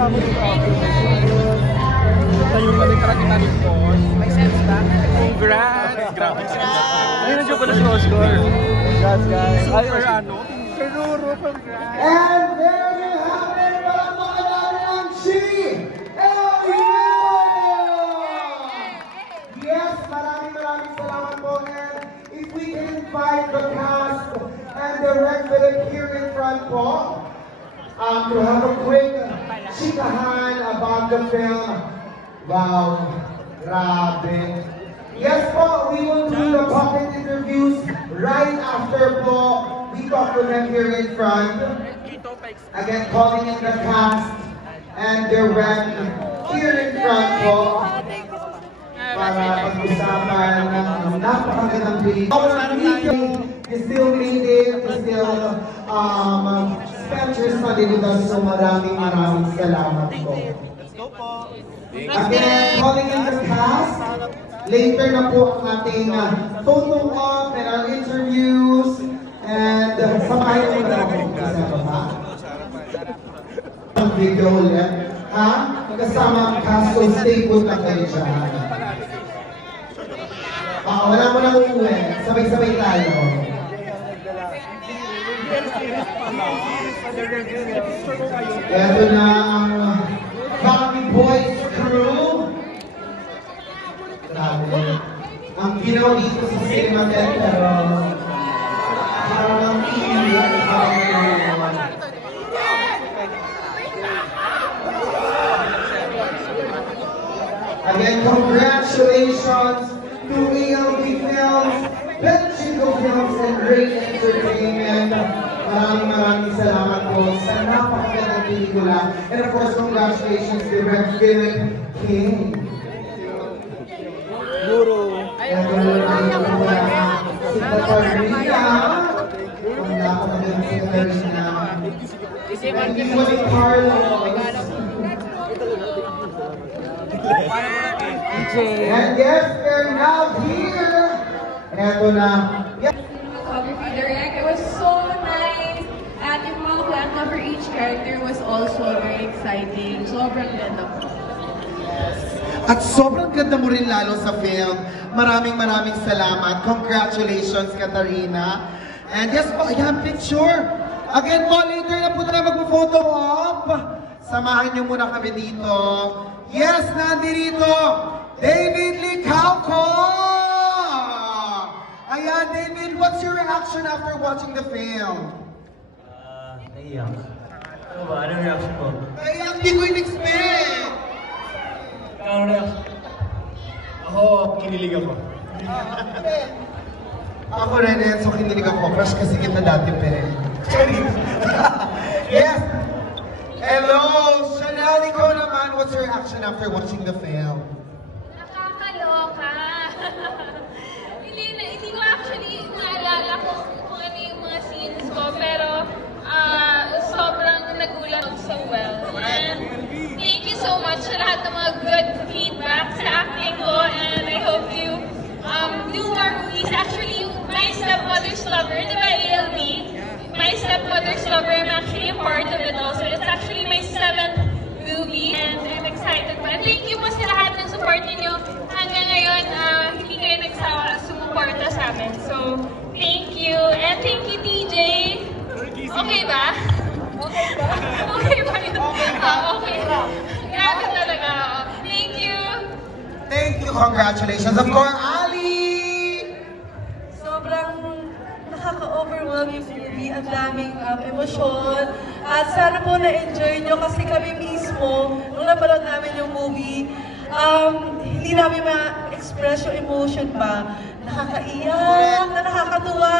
ako dito. Tayo na rin kita ng boss. May sense ba? Congrats! Grabe. Ayun na dyan pala si Oscar. Congrats guys. Ay, or ano? Karuro, congrats. And there you have it, mga natin ang GLU! Yes, maraming salamat po. And if we can invite the cast and director here in front po, to have a quick chikahan about the film. Wow, grabe. Yes po, we will do the pocket interviews right after po. We talk to them here in front. Again, calling in the cast and direct here in front po. Para pag-usapan ng napakagandang pelikula. Our meeting is still made it, is still spent your study with us. So maraming salamat po. Again, calling in the cast. Later na po ang ating photo op and our interviews. And samahin mo na ako sa baba. Ang video ulit. Ha? Kasama ang cast, so stay put na kayo dyan. Wala mo na uuwi. Sabay-sabay tayo. Ito na ang Bobby Boys crew. Grabe. Ang ginawa dito sa Cinematet, pero parang ang iiyak, parang again, congratulations to ALB Films, Benchico Films, and Great Entertainment. Maraming salamat po sa napakagandang pelikula. And of course, congratulations to Red Philip King. Guru. And si Katarina. Ang napakagandang si Katarina. And Ivy Carlos. And yes, we're now here. Eto na. Direct. It was so nice. At yung mga kwento for each character was also very exciting. Sobrang ganda po. At sobrang ganda mo rin lalo sa film. Maraming salamat. Congratulations, Katarina. And yes po, ayan, picture. Again po, later na po tayo magpo-photo op. Samahan niyo muna kami dito. Yes, nandito, David Licauco! Ayan, David, what's your reaction after watching the film? Naiyak. Ano ba? Anong reaction ko? Naiyak, di ko in-expect! Anong reaction? Ako, kinilig ako. Ako rin, Enzo, kinilig ako. Crush kasi kita dati, pe. Yes! Hello! Chanel, ikaw naman, what's your reaction after watching the film? Nakakaloka. Hindi ko actually naalala kung ano yung mga scenes ko, pero sobrang nagulat so well. And thank you so much sa lahat ng mga good feedback sa acting ko, and I hope you do more movies. Actually, My Stepmother's Lover, di ba ALB? My Stepmother's Lover, I'm actually a part of it also. It's actually my 7th movie, and I'm excited pa. And thank you po sa lahat ng support ninyo. Hanggang ngayon, hindi kayo nagsawa sumuporta sa amin. So, thank you. And thank you, TJ. Okay ba? Okay ba? Okay ba yun? Okay. Grabe talaga. Thank you. Thank you. Congratulations. Of course, Ali! Sobrang nakaka-overwhelm yung movie. Ang daming emosyon. At sana po na-enjoy nyo kasi kami mismo, nung napanood namin yung movie, hindi namin ma-express yung emotion pa. Nakakaiyak, na nakakatuwa.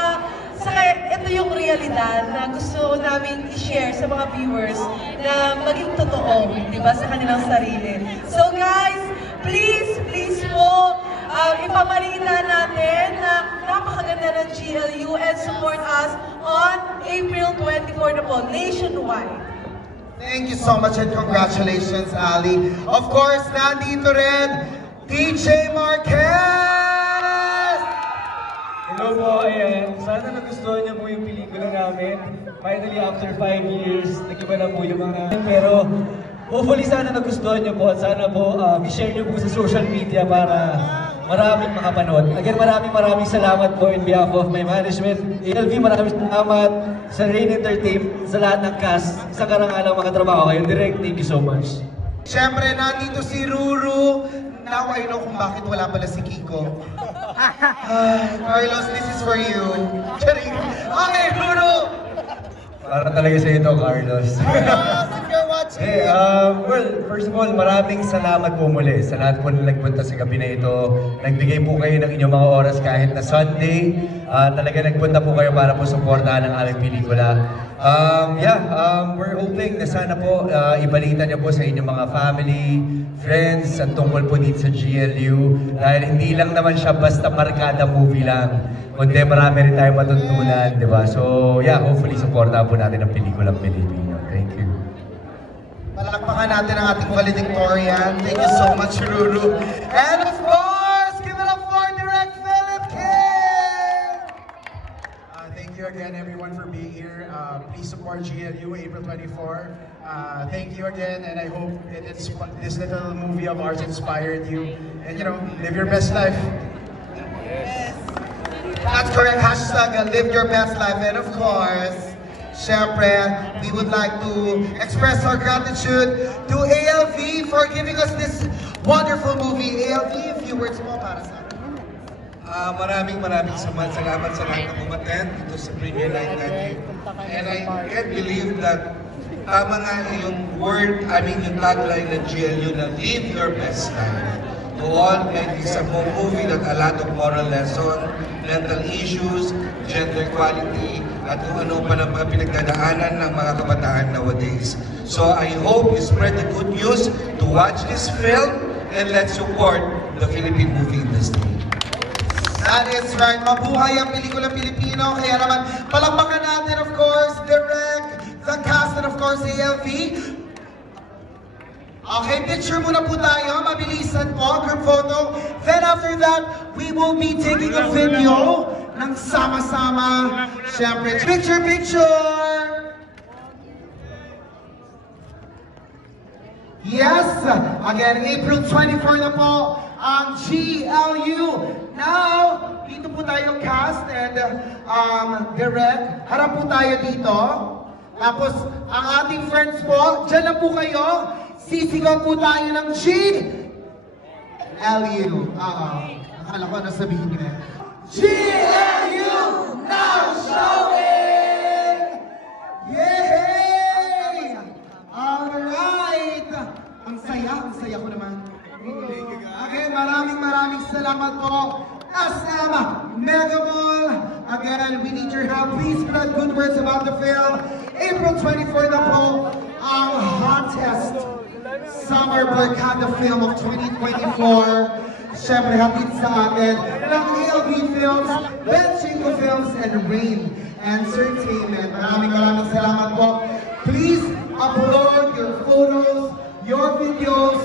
Saka ito yung realidad na gusto namin i-share sa mga viewers na maging totoo, di ba, sa kanilang sarili. So guys, please po, ipamalita natin na napakaganda ng GLU and support us on April 24 na po, nationwide. Thank you so much and congratulations, Ali. Of course, nandito rin, DJ Marquez! Hello po, ayan. Sana nagustuhan niyo po yung pelikula namin. Finally, after 5 years, nag-iba na po yung mga... Pero hopefully sana nagustuhan nyo po at sana po i-share nyo po sa social media para maraming makapanood. Again, maraming salamat po in behalf of my management. ALV, maraming salamat sa Rain Entertainment, sa lahat ng cast. Isang karangalang makatrabaho kayo. Direct, thank you so much. Siyempre, nandito si Ruru. Now I know kung bakit wala pala si Kiko. Carlos, this is for you. Okay, Ruru! Para talaga sa ito, Carlos. Carlos, if you're watching! Hey, well, first of all, maraming salamat po muli sa lahat po na nagpunta sa gabi na ito. Nagbigay po kayo ng inyong mga oras kahit na Sunday. Talaga nagpunta po kayo para po suportahan ang aming pelikula. We're hoping na sana po ibalita niyo po sa inyong mga family, friends, at tungkol po dito sa GLU. Dahil hindi lang naman siya basta markada movie lang. Kundi marami rin tayong matutunan, di ba? So, hopefully supportahan po natin ang pelikulang Pilipino. Thank you. Palakpakan natin ang ating valedictorian. Thank you so much, Ruru. And of course, give it up for Direct Philip King! Thank you again, everyone, for being here. Please support GLU April 24. Thank you again, and I hope this little movie of ours inspired you. And live your best life. Yes. That's correct. Hashtag live your best life. And of course, syempre, we would like to express our gratitude to ALV for giving us this wonderful movie. ALV, a few words mo para sa atin. Maraming salamat sa lahat na umattend dito sa premiere night natin. And I can't believe that tama nga yung yung tagline ng GLU na live your best life. To all, it's a movie that a lot of moral lesson, mental issues, gender equality, at kung ano pa ng mga pinagdadaanan ng mga kabataan nowadays. So I hope you spread the good news to watch this film and let's support the Philippine movie industry. That is right. Mabuhay ang pelikulang Pilipino. Kaya naman, palakpakan natin, of course, Direct, the cast, and of course, ALV. Okay, picture muna po tayo. Mabilisan po, group photo. Then after that, we will be taking a video ng sama-sama. Siyempre, picture! Yes! Again, April 24 na po ang GLU. Now, dito po tayo cast and Direct. Harap po tayo dito. Tapos, ang ating friends po, dyan lang po kayo. Sisigaw po tayo ng GLU. Akala ko ano sabihin niyo eh. GLU now showing! Yay! Alright! Ang saya ko naman. Okay, maraming salamat po. SM Mega Mall. Again, we need your help. Please spread good words about the film. April 24 na po ang hottest summer barkada film of 2024. Siyempre, hatid sa atin ng ALV Films, Ben Chingo Films, and Rain Entertainment. Maraming salamat po. Please upload your photos, your videos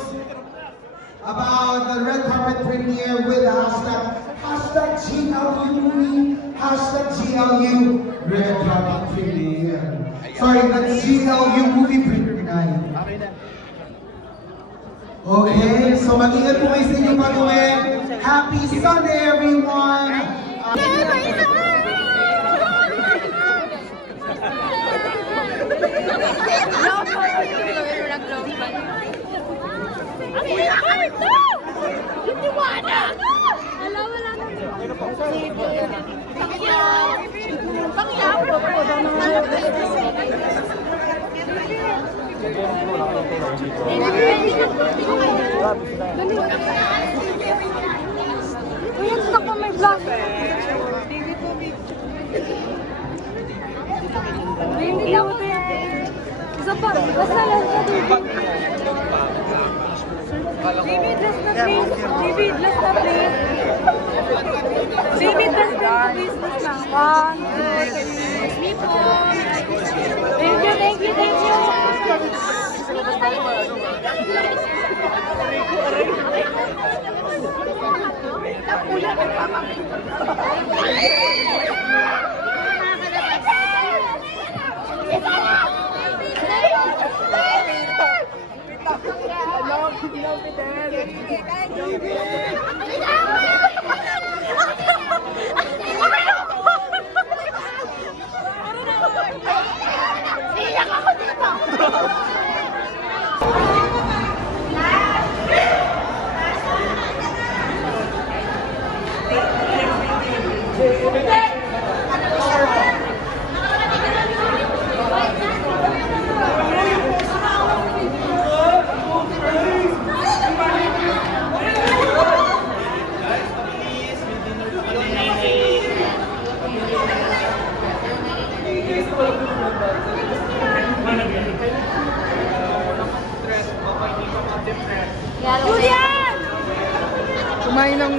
about the red carpet premiere with hashtag GLU movie, hashtag GLU red carpet premiere. Sorry, that's GLU movie premiere night. Okay, so mag-ingat po kayo sa inyong pag-uwi. Happy Sunday, everyone! Uy, stuck on my block. Hindi ako kaya. Isa pa, basta lang sa tubig. Baby, dress na please. Baby, dress na please. Baby, dress na please. One, two, three, four. Thank you. Iyak ako dito! Julian! Kumain ng...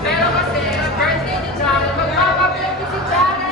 Pero kasi, birthday ni Jared, magpapablog si Jared!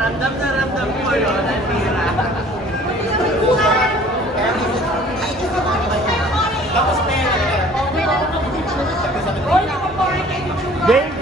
Ramdam na ramdam ko yun, Almira. Game!